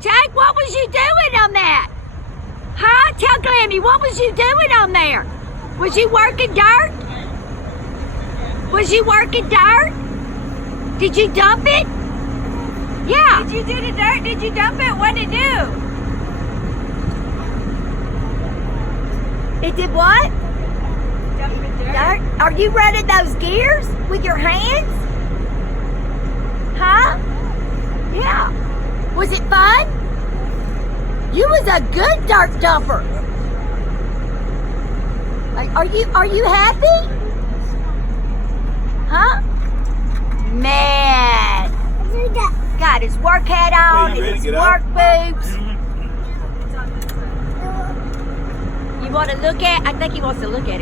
Jake, what was you doing on that? Huh? Tell Glammy, what was you doing on there? Was you working dirt? Was you working dirt? Did you dump it? Yeah. Did you do the dirt? Did you dump it? What did it do? It did what? Dumping dirt. Dirt? Are you running those gears with your hands? Huh? Yeah. Was it fun? You was a good dirt dumper. Are you happy? Huh? Man. Got his work hat on and his work boots. You want to look at? I think he wants to look at it.